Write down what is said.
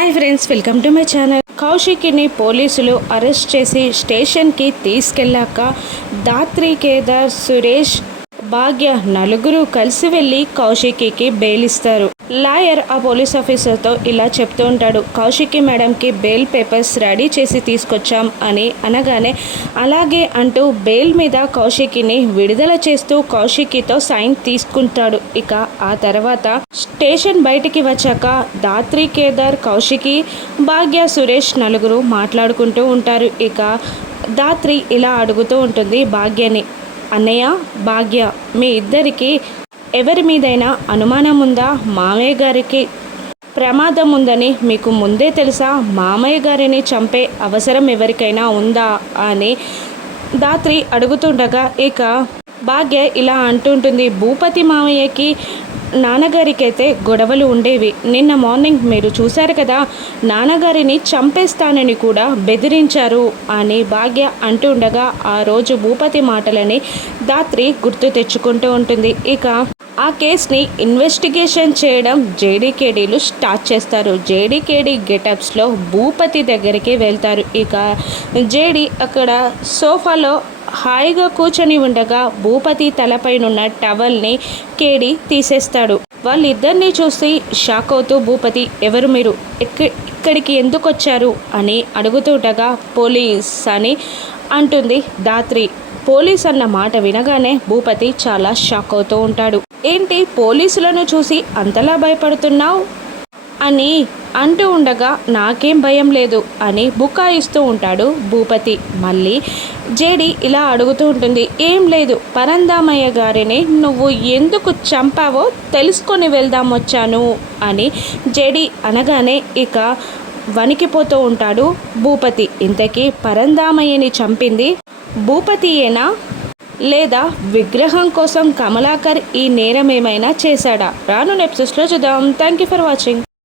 Hi friends, welcome to my channel. కౌశిక్ని పోలీసులు arrest చేసి స్టేషన్కి తీసుకెళ్ళాక దాత్రి, కేదార్, సురేష్, భాగ్య నలుగురు కలిసి వెళ్ళి కౌశిక్కి బెయిల్ ఇస్తారు. లాయర్ ఆ పోలీస్ ఆఫీసర్తో ఇలా చెప్తూ ఉంటాడు, కౌశికి మేడంకి బెయిల్ పేపర్స్ రెడీ చేసి తీసుకొచ్చాం అని అనగానే అలాగే అంటూ బెయిల్ మీద కౌశికిని విడుదల చేస్తూ కౌశికితో సైన్ తీసుకుంటాడు. ఇక ఆ తర్వాత స్టేషన్ బయటికి వచ్చాక దాత్రి, కేదార్, కౌశికి, భాగ్య, సురేష్ నలుగురు మాట్లాడుకుంటూ ఉంటారు. ఇక దాత్రి ఇలా అడుగుతూ ఉంటుంది భాగ్యని, అన్నయ్య, భాగ్య, మీ ఇద్దరికి ఎవరి మీదైనా అనుమానం ఉందా? మామయ్య గారికి ప్రమాదం ఉందని మీకు ముందే తెలుసా? మామయ్య గారిని చంపే అవసరం ఎవరికైనా ఉందా అని దాత్రి అడుగుతుండగా ఇక భాగ్య ఇలా అంటుంటుంది, భూపతి మామయ్యకి నాన్నగారికైతే గొడవలు ఉండేవి. నిన్న మార్నింగ్ మీరు చూశారు కదా, నాన్నగారిని చంపేస్తానని కూడా బెదిరించారు అని భాగ్య అంటుండగా ఆ రోజు భూపతి మాటలని దాత్రి గుర్తు తెచ్చుకుంటూ ఉంటుంది. ఇక ఆ కేసుని ఇన్వెస్టిగేషన్ చేయడం జేడీకేడీలు స్టార్ట్ చేస్తారు. జేడీకేడీ గెటప్స్లో భూపతి దగ్గరికి వెళ్తారు. ఇక జేడీ అక్కడ సోఫాలో హాయిగా కూర్చొని ఉండగా భూపతి తలపైనున్న టవల్ని కేడి తీసేస్తాడు. వాళ్ళిద్దరినీ చూసి షాక్ అవుతూ భూపతి, ఎవరు మీరు, ఇక్కడికి ఎందుకు వచ్చారు అని అడుగుతుండగా పోలీస్ అని అంటుంది దాత్రి. పోలీస్ అన్న మాట వినగానే భూపతి చాలా షాక్ అవుతూ ఉంటాడు. ఏంటి పోలీసులను చూసి అంతలా భయపడుతున్నావు అని అంటూ ఉండగా నాకేం భయం లేదు అని బుకాయిస్తూ ఉంటాడు భూపతి. మళ్ళీ జేడి ఇలా అడుగుతూ ఉంటుంది, ఏం లేదు, పరందామయ్య గారిని నువ్వు ఎందుకు చంపావో తెలుసుకొని వెళ్దాం వచ్చాను అని జేడి అనగానే ఇక వణికిపోతూ ఉంటాడు భూపతి. ఇంతకీ పరందామయ్యని చంపింది భూపతియేనా లేదా విగ్రహం కోసం కమలాకర్ ఈ నేరం ఏమైనా చేశాడా? రాను ఎపిసోడ్స్లో చూద్దాం. Thank you for watching.